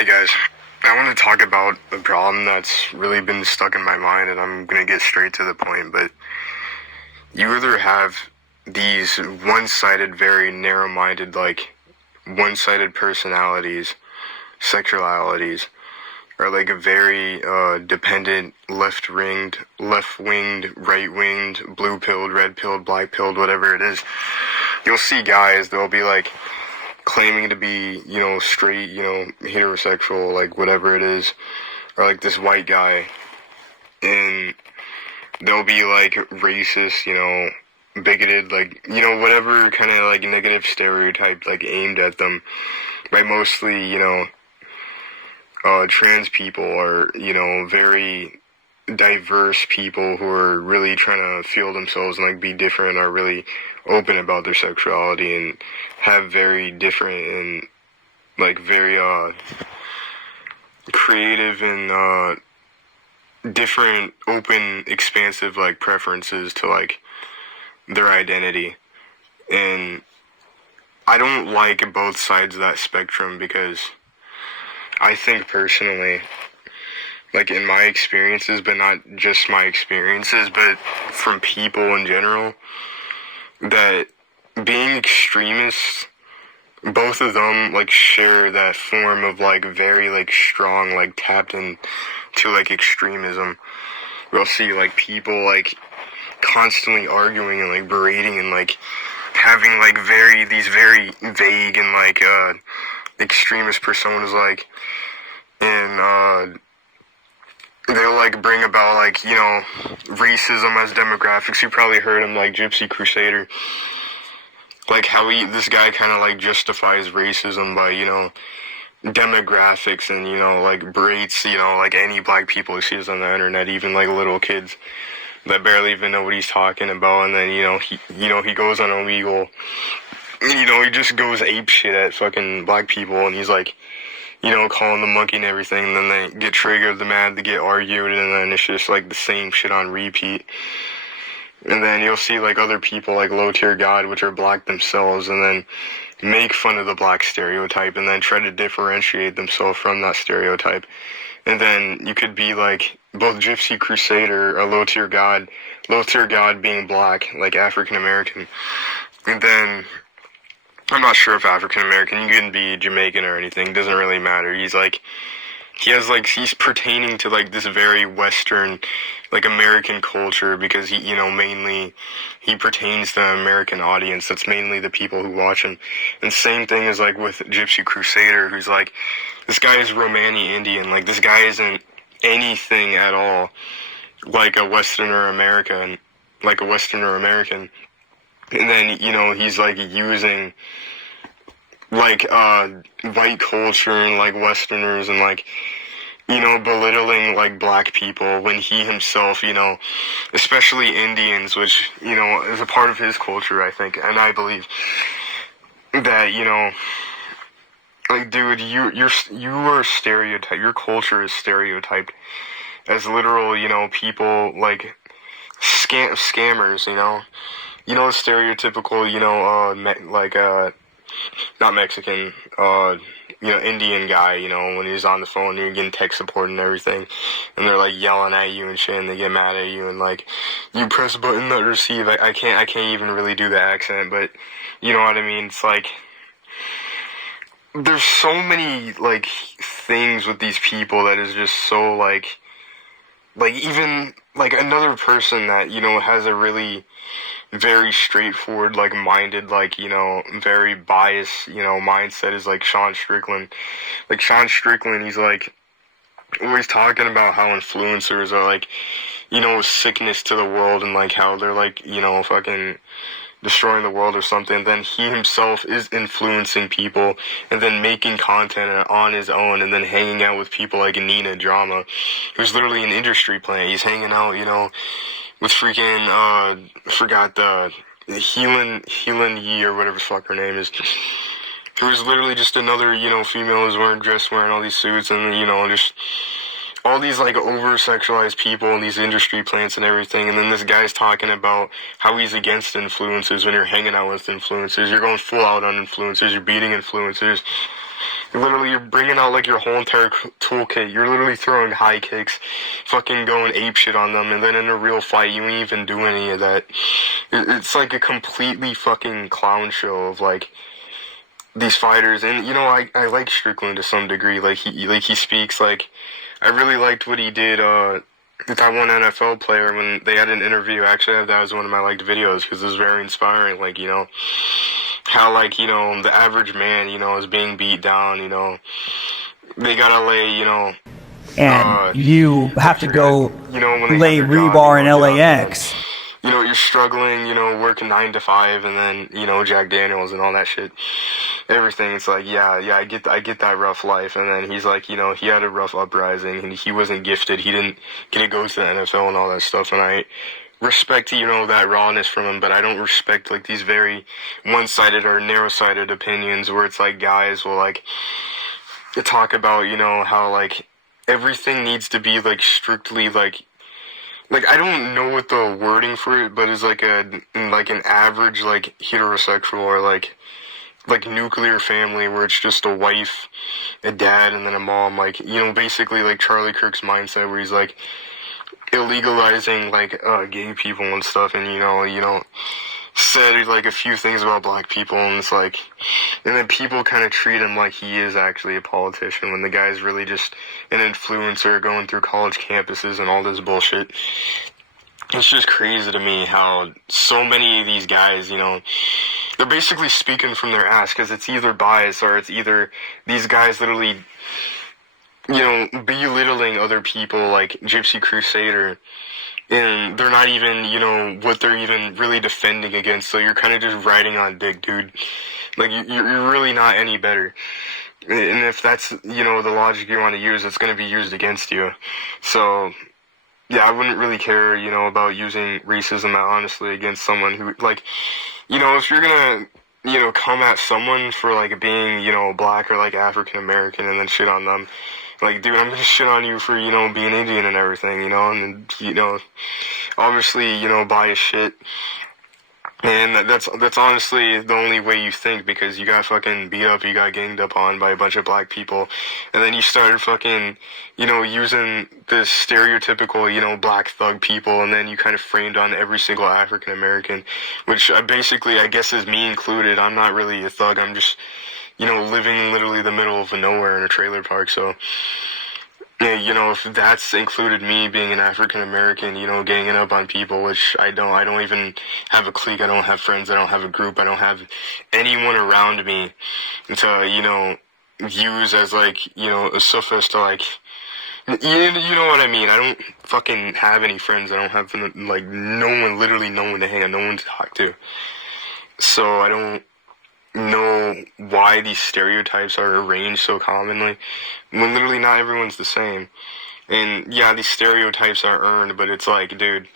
Hey guys, I want to talk about a problem that's really been stuck in my mind, and I'm gonna get straight to the point. But you either have these one-sided, very narrow-minded, like one-sided personalities, sexualities, or like a very dependent, left-winged, right-winged, blue-pilled, red-pilled, black-pilled, whatever it is. You'll see guys, they'll be like claiming to be, straight, heterosexual, like whatever it is, or like this white guy, and they'll be like racist, bigoted, like, whatever kind of like negative stereotype like aimed at them by mostly, trans people or, very diverse people who are really trying to feel themselves and like be different, or really open about their sexuality and have very different and like very creative and different, open, expansive like preferences to like their identity. And I don't like both sides of that spectrum, because I think personally, like in my experiences, but not just my experiences, but from people in general, that being extremists, both of them like share that form of like very like strong, like tapped into like extremism. We'll see like people like constantly arguing and like berating and like having like these very vague and like extremist personas, like, and they'll like bring about like, racism as demographics. You probably heard him, like Gypsy Crusader, like how this guy kind of like justifies racism by, demographics, and, like berates, like any black people he sees on the internet, even like little kids that barely even know what he's talking about. And then, he goes on Omegle, he just goes ape shit at fucking black people, and he's like, calling them monkey and everything, and then they get triggered, they're mad, they get argued, and then it's just like the same shit on repeat. And then you'll see like other people like Low Tier God, which are black themselves, and then make fun of the black stereotype, and then try to differentiate themselves from that stereotype. And then you could be like both Gypsy Crusader or Low Tier God being black, like African American, and then I'm not sure if African American, you can be Jamaican or anything, doesn't really matter. He's pertaining to like this very Western, like American culture, because he mainly he pertains to the American audience. That's mainly the people who watch him. And same thing is like with Gypsy Crusader, who's like, this guy is Romani Indian, like this guy isn't anything at all like a Westerner American, And then, he's like using like white culture and like Westerners and like, belittling like black people, when he himself, especially Indians, which, is a part of his culture, I think, and I believe that, like, dude, you are stereotyped, your culture is stereotyped as literal, people like scammers, the stereotypical, not Mexican, Indian guy, when he's on the phone, you're getting tech support and everything, and they're like yelling at you and shit, and they get mad at you, and like, you press button not receive. I can't even really do the accent, but you know what I mean? It's like, there's so many like things with these people that is just so like even like another person that, has a really very straightforward, like minded, like, very biased, mindset, is like Sean Strickland. Like Sean Strickland, he's like always talking about how influencers are like, sickness to the world, and like how they're like, fucking destroying the world or something. And then he himself is influencing people and then making content on his own, and then hanging out with people like Nina Drama, who's literally an industry plant. He's hanging out, with freaking, forgot the Heelan Yee or whatever the fuck her name is, who's literally just another, female who's wearing all these suits, and, just all these like over-sexualized people and these industry plants and everything. And then this guy's talking about how he's against influencers. When you're hanging out with influencers, you're going full out on influencers, you're beating influencers, Literally, you're bringing out like your whole entire toolkit. You're literally throwing high kicks, fucking going ape shit on them, and then in a real fight, you ain't even do any of that. It's like a completely fucking clown show of like these fighters. And you know, I like Strickland to some degree. Like he speaks like, I really liked what he did. That one NFL player when they had an interview. Actually, that was one of my liked videos because it was very inspiring. Like, you know, how like, you know, the average man, you know, is being beat down. You know, they gotta lay, you know, and you have to go, you know, when they lay have their rebar job, in you know, LAX. You know, you're struggling, you know, working 9 to 5, and then, you know, Jack Daniels and all that shit. Everything, it's like, yeah, I get that rough life. And then he's like, you know, he had a rough uprising, and he wasn't gifted. He didn't get to go to the NFL and all that stuff. And I respect, you know, that rawness from him, but I don't respect, like, these very one-sided or narrow-sided opinions where it's like guys will, like, talk about, you know, how, like, everything needs to be, like, strictly, like, I don't know what the wording for it, but it's like an average, like, heterosexual or, like, nuclear family where it's just a wife, a dad, and then a mom. Like, you know, basically, like, Charlie Kirk's mindset where he's, like, illegalizing, like, gay people and stuff, and, you know, said, like, a few things about black people, and it's like, and then people kind of treat him like he is actually a politician when the guy's really just an influencer going through college campuses and all this bullshit. It's just crazy to me how so many of these guys, you know, they're basically speaking from their ass because it's either bias or it's either these guys literally, you know, belittling other people like Gypsy Crusader, and they're not even, you know, what they're even really defending against, so you're kind of just riding on dick, dude. Like, you're really not any better. And if that's, you know, the logic you want to use, it's going to be used against you. So, yeah, I wouldn't really care, you know, about using racism, honestly, against someone who, like, you know, if you're going to, you know, come at someone for, like, being, you know, black or, like, African American and then shit on them, like, dude, I'm gonna shit on you for, you know, being Indian and everything, you know, and, you know, obviously, you know, bias shit. And that's honestly the only way you think, because you got fucking beat up, you got ganged up on by a bunch of black people, and then you started fucking, you know, using this stereotypical, you know, black thug people, and then you kind of framed on every single African American, which basically, I guess, is me included. I'm not really a thug, I'm just, you know, living in literally the middle of nowhere in a trailer park, so, yeah, you know, if that's included me being an African American, you know, ganging up on people, which I don't even have a clique, I don't have friends, I don't have a group, I don't have anyone around me to, you know, use as, like, you know, a suffix to, like, you know what I mean. I don't fucking have any friends, I don't have, like, no one, literally no one to hang out, no one to talk to, so I don't know why these stereotypes are arranged so commonly when literally not everyone's the same. And yeah, these stereotypes are earned, but it's like, dude,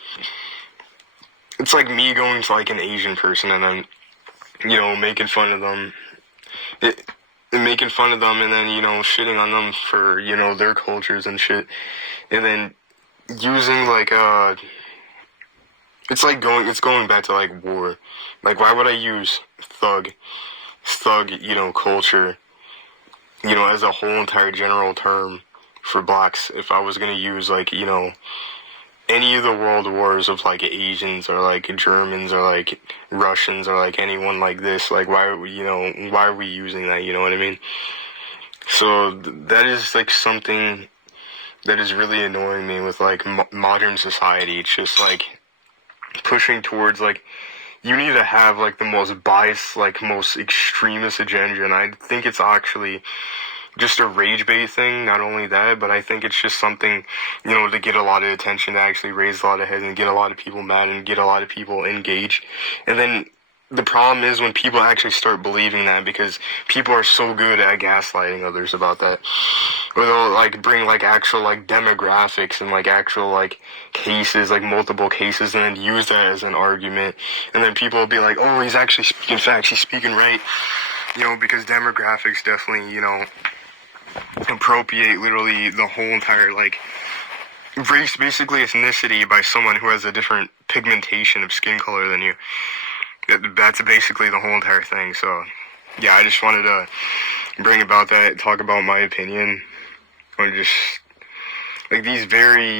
it's like me going to like an Asian person and then, you know, making fun of them, and then, you know, shitting on them for, you know, their cultures and shit, and then using like it's going back to like war. Like, why would I use thug, you know, culture, you know, as a whole entire general term for blacks if I was gonna use, like, you know, any of the world wars of like Asians or like Germans or like Russians or like anyone like this? Like, why are we using that? You know what I mean? So that is like something that is really annoying me with like modern society. It's just like pushing towards like, you need to have like the most biased, like most extremist agenda, and I think it's actually just a rage bait thing. Not only that, but I think it's just something, you know, to get a lot of attention, to actually raise a lot of heads and get a lot of people mad and get a lot of people engaged. And then the problem is when people actually start believing that, because people are so good at gaslighting others about that. Or they'll like bring like actual like demographics and like actual like cases, like multiple cases, and then use that as an argument. And then people will be like, oh, he's actually speaking facts, he's speaking right. You know, because demographics definitely, you know, appropriate literally the whole entire like race, basically ethnicity, by someone who has a different pigmentation of skin color than you. That's basically the whole entire thing. So yeah, I just wanted to bring about that, talk about my opinion on just like these very,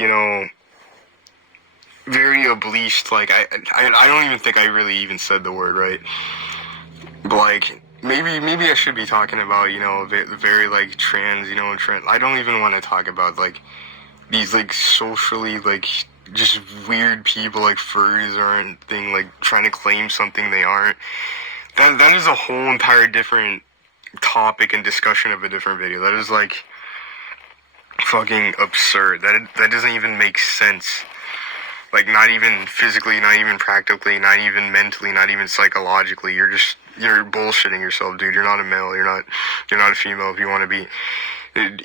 very oblique, like I don't even think I really even said the word right, but like maybe I should be talking about, very like trans, trans. I don't even want to talk about like these like socially like just weird people like furries or anything, like trying to claim something they aren't. That is a whole entire different topic and discussion of a different video. That is like fucking absurd. That doesn't even make sense. Like, not even physically, not even practically, not even mentally, not even psychologically. You're bullshitting yourself, dude. You're not a male. You're not a female if you want to be.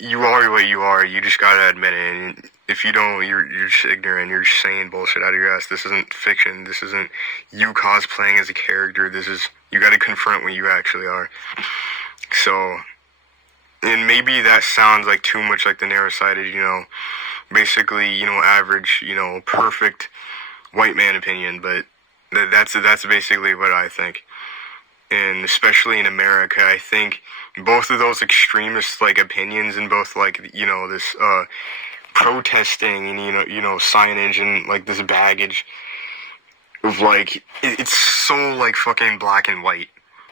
You are what you are. You just gotta admit it. And if you don't, you're just ignorant. You're just saying bullshit out of your ass. This isn't fiction. This isn't you cosplaying as a character. You gotta confront what you actually are. So, and maybe that sounds like too much like the narrow-sighted, basically, average, perfect white man opinion, but that's basically what I think. And especially in America, I think both of those extremist like opinions and both like this protesting and signage and like this baggage of like it's so like fucking black and white.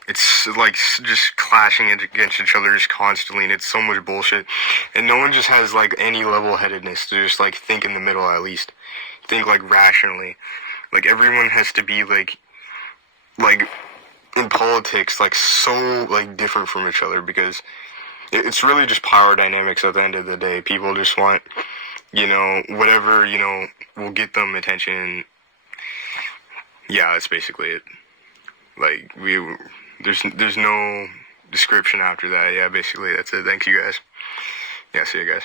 It's like just clashing against each other just constantly, and it's so much bullshit. And no one just has like any level-headedness to just like think in the middle, at least think like rationally. Like everyone has to be like in politics like so like different from each other, because it's really just power dynamics at the end of the day. People just want whatever will get them attention. Yeah, that's basically it. Like there's no description after that. Yeah, basically that's it. Thank you guys. Yeah, see you guys.